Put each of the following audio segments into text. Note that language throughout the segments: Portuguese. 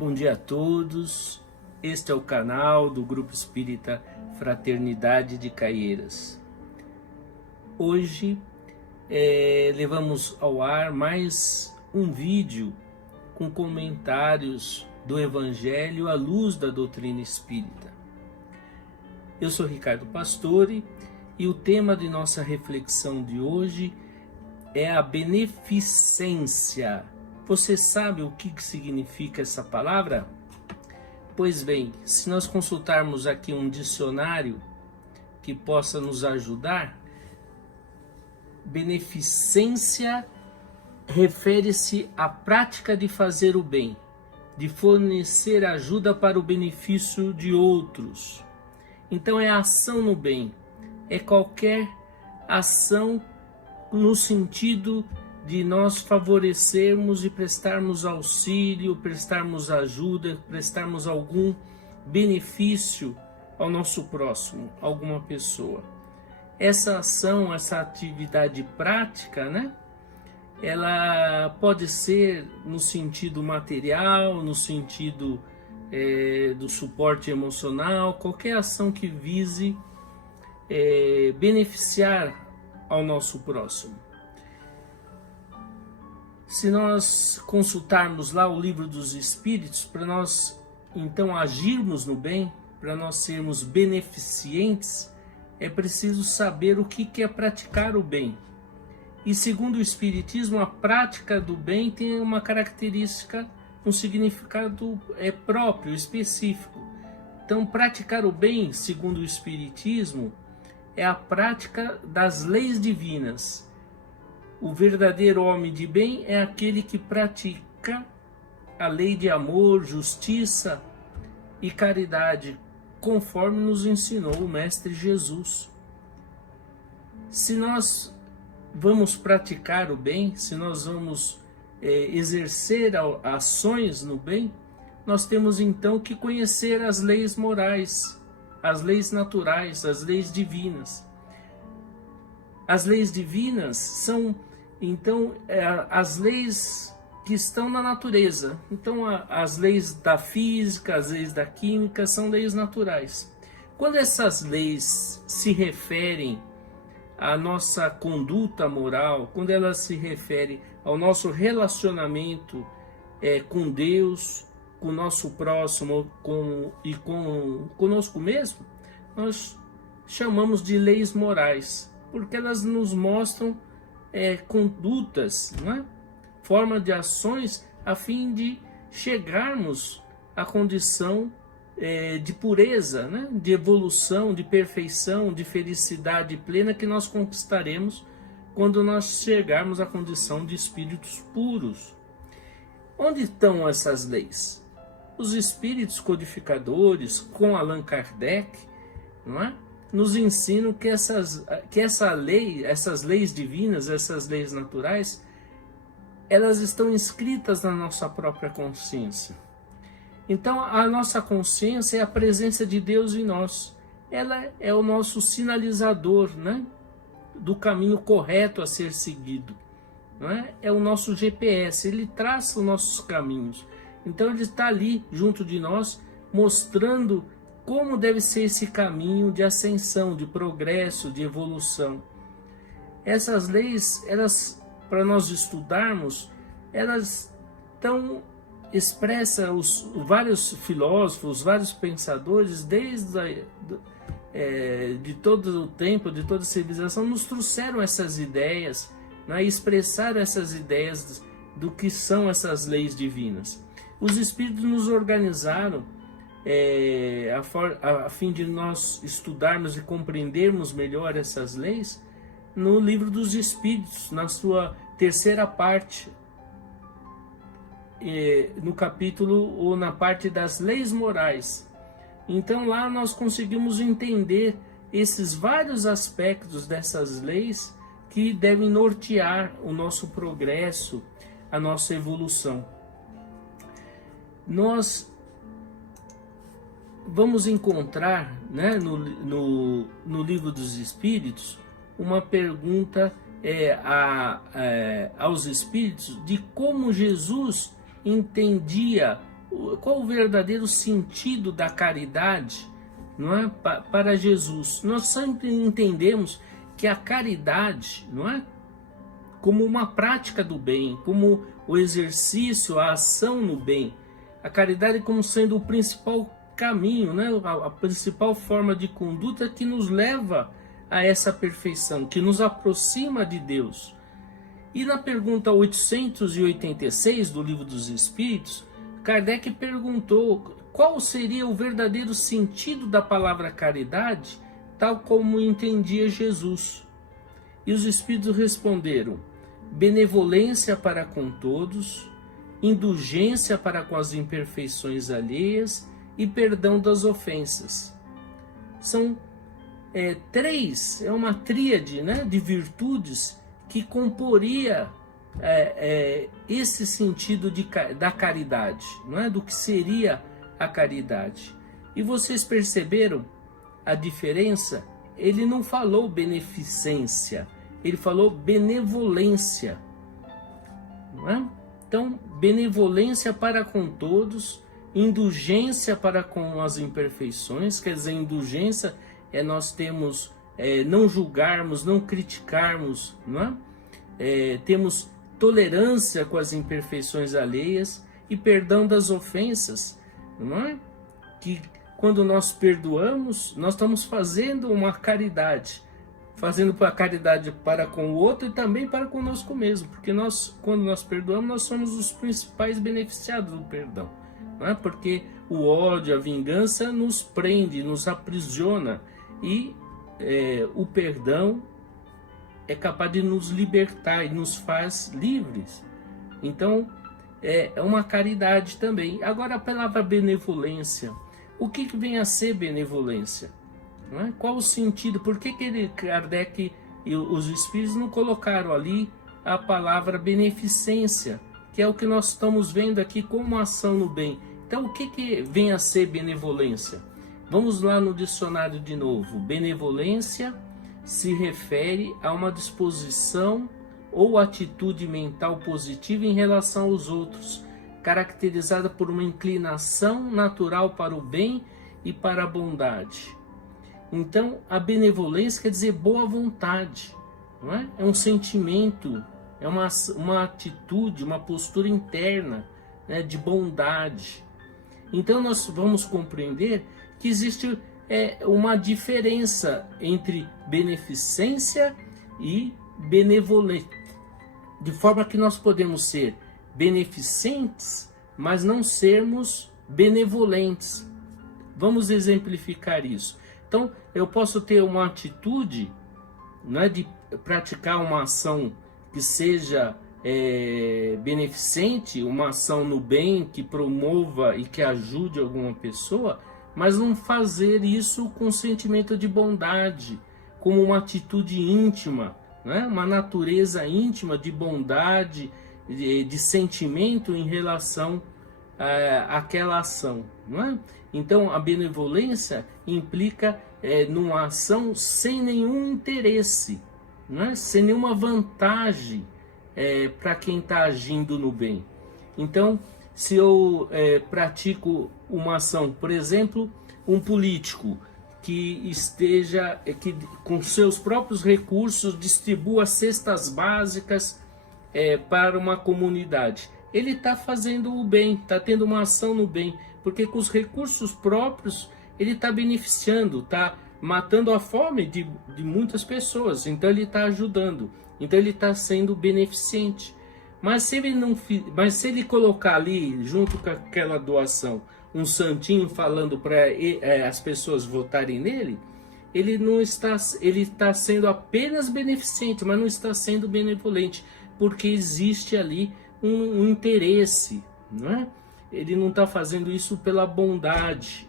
Bom dia a todos, este é o canal do Grupo Espírita Fraternidade de Caieiras. Hoje levamos ao ar mais um vídeo com comentários do Evangelho à luz da doutrina espírita. Eu sou Ricardo Pastore e o tema de nossa reflexão de hoje é a beneficência. Você sabe o que significa essa palavra? Pois bem, se nós consultarmos aqui um dicionário que possa nos ajudar, beneficência refere-se à prática de fazer o bem, de fornecer ajuda para o benefício de outros. Então é a ação no bem, é qualquer ação no sentido de nós favorecermos e prestarmos auxílio, prestarmos ajuda, prestarmos algum benefício ao nosso próximo, alguma pessoa. Essa ação, essa atividade prática, né? Ela pode ser no sentido material, no sentido do suporte emocional, qualquer ação que vise beneficiar ao nosso próximo. Se nós consultarmos lá o Livro dos Espíritos, para nós então agirmos no bem, para nós sermos beneficentes, é preciso saber o que é praticar o bem. E segundo o Espiritismo, a prática do bem tem uma característica, um significado próprio, específico. Então, praticar o bem, segundo o Espiritismo, é a prática das leis divinas. O verdadeiro homem de bem é aquele que pratica a lei de amor, justiça e caridade, conforme nos ensinou o Mestre Jesus. Se nós vamos praticar o bem, se nós vamos exercer ações no bem, nós temos então que conhecer as leis morais, as leis naturais, as leis divinas. As leis divinas são, então, as leis que estão na natureza. Então, as leis da física, as leis da química são leis naturais. Quando essas leis se referem à nossa conduta moral, quando elas se referem ao nosso relacionamento com Deus, com o nosso próximo e conosco mesmo, nós chamamos de leis morais, porque elas nos mostram condutas, não é? Forma de ações a fim de chegarmos à condição de pureza, né? De evolução, de perfeição, de felicidade plena que nós conquistaremos quando nós chegarmos à condição de espíritos puros. Onde estão essas leis? Os espíritos codificadores, com Allan Kardec, não é? Nos ensinam que essas leis divinas, essas leis naturais, elas estão inscritas na nossa própria consciência. Então, a nossa consciência é a presença de Deus em nós. Ela é o nosso sinalizador, né, do caminho correto a ser seguido. Não é? É o nosso GPS, ele traça os nossos caminhos. Então, ele está ali, junto de nós, mostrando como deve ser esse caminho de ascensão, de progresso, de evolução. Essas leis, elas, para nós estudarmos, elas estão expressas, vários filósofos, vários pensadores, desde de todo o tempo, de toda a civilização, nos trouxeram essas ideias, né, e expressaram essas ideias do que são essas leis divinas. Os espíritos nos organizaram a fim de nós estudarmos e compreendermos melhor essas leis no Livro dos Espíritos, na sua terceira parte, no capítulo ou na parte das leis morais. Então lá nós conseguimos entender esses vários aspectos dessas leis que devem nortear o nosso progresso, a nossa evolução. Nós vamos encontrar, né, no Livro dos Espíritos uma pergunta aos Espíritos de como Jesus entendia qual o verdadeiro sentido da caridade, não é, para Jesus. Nós sempre entendemos que a caridade, não é, como uma prática do bem, como o exercício, a ação no bem. A caridade como sendo o principal caminho, né, a principal forma de conduta que nos leva a essa perfeição, que nos aproxima de Deus. E na pergunta 886 do Livro dos Espíritos, Kardec perguntou qual seria o verdadeiro sentido da palavra caridade, tal como entendia Jesus. E os Espíritos responderam: benevolência para com todos, indulgência para com as imperfeições alheias e perdão das ofensas. São três, é uma tríade, né, de virtudes que comporia esse sentido da caridade, não é? Do que seria a caridade. E vocês perceberam a diferença? Ele não falou beneficência, ele falou benevolência, não é? Então, benevolência para com todos, indulgência para com as imperfeições, quer dizer, indulgência nós temos não julgarmos, não criticarmos, não é? Temos tolerância com as imperfeições alheias e perdão das ofensas, não é? Que quando nós perdoamos, nós estamos fazendo uma caridade, fazendo a caridade para com o outro e também para conosco mesmo, porque quando nós perdoamos, nós somos os principais beneficiados do perdão, não é? Porque o ódio, a vingança nos prende, nos aprisiona, e o perdão é capaz de nos libertar e nos faz livres. Então, é uma caridade também. Agora, a palavra benevolência. O que vem a ser benevolência? Não é? Qual o sentido? Por que Kardec e os Espíritos não colocaram ali a palavra beneficência, que é o que nós estamos vendo aqui como ação no bem? Então, o que vem a ser benevolência? Vamos lá no dicionário de novo. Benevolência se refere a uma disposição ou atitude mental positiva em relação aos outros, caracterizada por uma inclinação natural para o bem e para a bondade. Então, a benevolência quer dizer boa vontade, não é? É um sentimento, é uma atitude, uma postura interna, né, de bondade. Então, nós vamos compreender que existe uma diferença entre beneficência e benevolência, de forma que nós podemos ser beneficentes, mas não sermos benevolentes. Vamos exemplificar isso. Então, eu posso ter uma atitude, né, de praticar uma ação que seja beneficente, uma ação no bem, que promova e que ajude alguma pessoa, mas não fazer isso com sentimento de bondade, como uma atitude íntima, né? Uma natureza íntima de bondade, de sentimento em relação àquela ação, não é? Então, a benevolência implica numa ação sem nenhum interesse, não é? Sem nenhuma vantagem para quem está agindo no bem. Então, se eu pratico uma ação, por exemplo, um político que esteja, que com seus próprios recursos distribua cestas básicas para uma comunidade, ele está fazendo o bem, está tendo uma ação no bem, porque com os recursos próprios ele está beneficiando, está matando a fome de muitas pessoas, então ele está ajudando, então ele está sendo beneficente. Mas se ele colocar ali, junto com aquela doação, um santinho falando para as pessoas votarem nele, ele está sendo apenas beneficente, mas não está sendo benevolente, porque existe ali um interesse, não é? Ele não está fazendo isso pela bondade.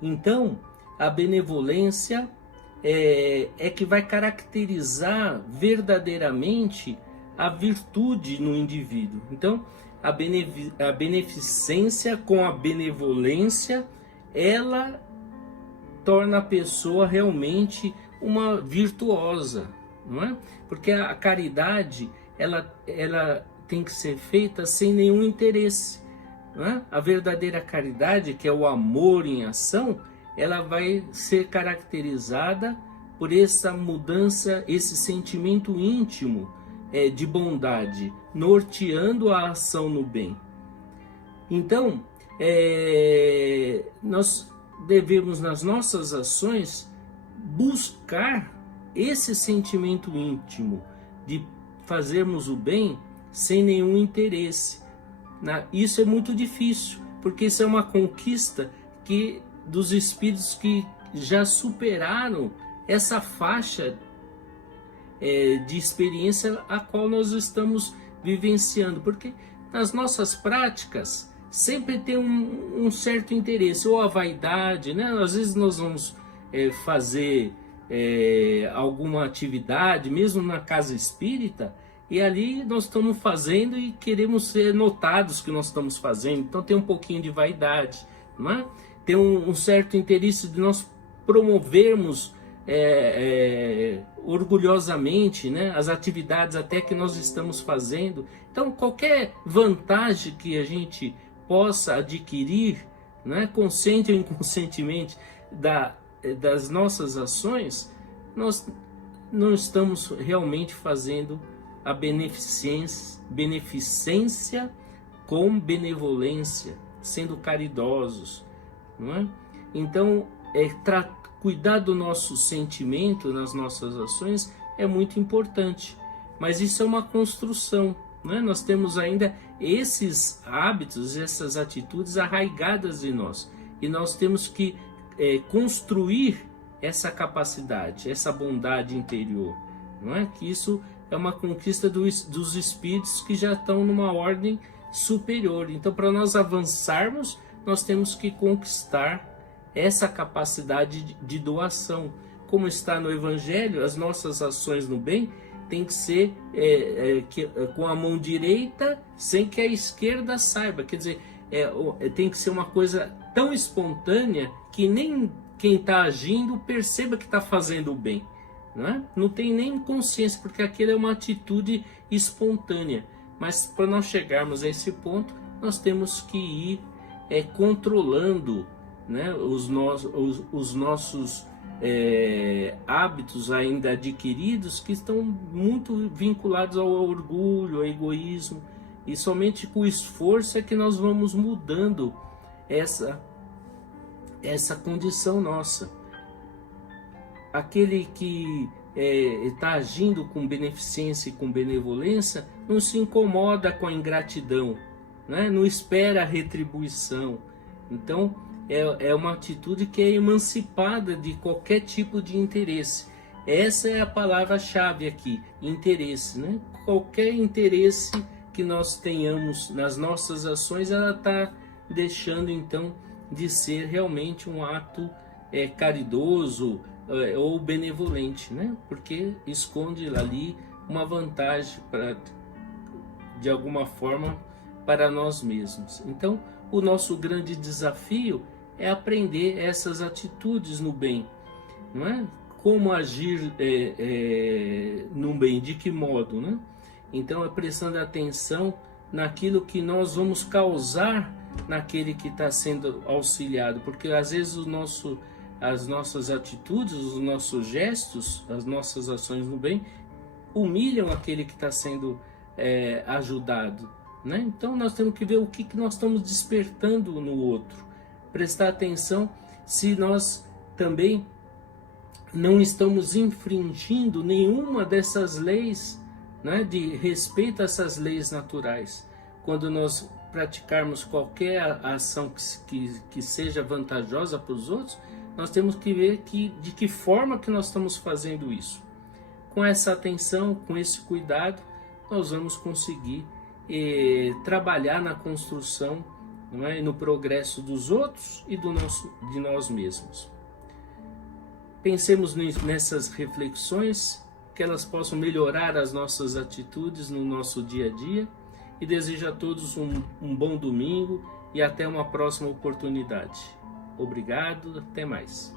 Então, a benevolência é que vai caracterizar verdadeiramente a virtude no indivíduo. Então, a beneficência com a benevolência, ela torna a pessoa realmente uma virtuosa, não é? Porque a caridade, ela tem que ser feita sem nenhum interesse. né? A verdadeira caridade, que é o amor em ação, ela vai ser caracterizada por essa mudança, esse sentimento íntimo de bondade, norteando a ação no bem. Então, nós devemos, nas nossas ações, buscar esse sentimento íntimo de fazermos o bem sem nenhum interesse. Isso é muito difícil, porque isso é uma conquista dos espíritos que já superaram essa faixa de experiência a qual nós estamos vivenciando, porque nas nossas práticas sempre tem um certo interesse, ou a vaidade, né? Às vezes nós vamos fazer alguma atividade, mesmo na casa espírita, e ali nós estamos fazendo e queremos ser notados que nós estamos fazendo, então tem um pouquinho de vaidade, não é? Tem um certo interesse de nós promovermos orgulhosamente, né, as atividades até que nós estamos fazendo. Então qualquer vantagem que a gente possa adquirir, né, consciente ou inconscientemente, das nossas ações, nós não estamos realmente fazendo a beneficência com benevolência, sendo caridosos, não é? Então, cuidar do nosso sentimento nas nossas ações é muito importante, mas isso é uma construção, né? Nós temos ainda esses hábitos, essas atitudes arraigadas em nós, e nós temos que construir essa capacidade, essa bondade interior, não é? Que isso é uma conquista dos espíritos que já estão numa ordem superior. Então, para nós avançarmos, nós temos que conquistar essa capacidade de doação. Como está no Evangelho, as nossas ações no bem tem que ser com a mão direita, sem que a esquerda saiba. Quer dizer, tem que ser uma coisa tão espontânea que nem quem está agindo perceba que está fazendo o bem. Não é? Não tem nem consciência, porque aquilo é uma atitude espontânea. Mas para nós chegarmos a esse ponto, nós temos que ir controlando, né, os nossos hábitos ainda adquiridos, que estão muito vinculados ao orgulho, ao egoísmo, e somente com o esforço é que nós vamos mudando essa condição nossa. Aquele que está agindo com beneficência e com benevolência não se incomoda com a ingratidão, né? Não espera a retribuição. Então é uma atitude que é emancipada de qualquer tipo de interesse. Essa é a palavra-chave aqui, interesse, né? Qualquer interesse que nós tenhamos nas nossas ações, ela está deixando então de ser realmente um ato caridoso ou benevolente, né? Porque esconde ali uma vantagem de alguma forma para nós mesmos. Então, o nosso grande desafio é aprender essas atitudes no bem, não é? Como agir no bem, de que modo, né? Então, é prestando atenção naquilo que nós vamos causar naquele que está sendo auxiliado, porque às vezes as nossas atitudes, os nossos gestos, as nossas ações no bem humilham aquele que está sendo ajudado, né? Então nós temos que ver o que nós estamos despertando no outro, prestar atenção se nós também não estamos infringindo nenhuma dessas leis, né, de respeito a essas leis naturais. Quando nós praticarmos qualquer ação que seja vantajosa para os outros, nós temos que ver de que forma que nós estamos fazendo isso. Com essa atenção, com esse cuidado, nós vamos conseguir trabalhar na construção, não é? No progresso dos outros e de nós mesmos. Pensemos nessas reflexões, que elas possam melhorar as nossas atitudes no nosso dia a dia, e desejo a todos um bom domingo e até uma próxima oportunidade. Obrigado, até mais.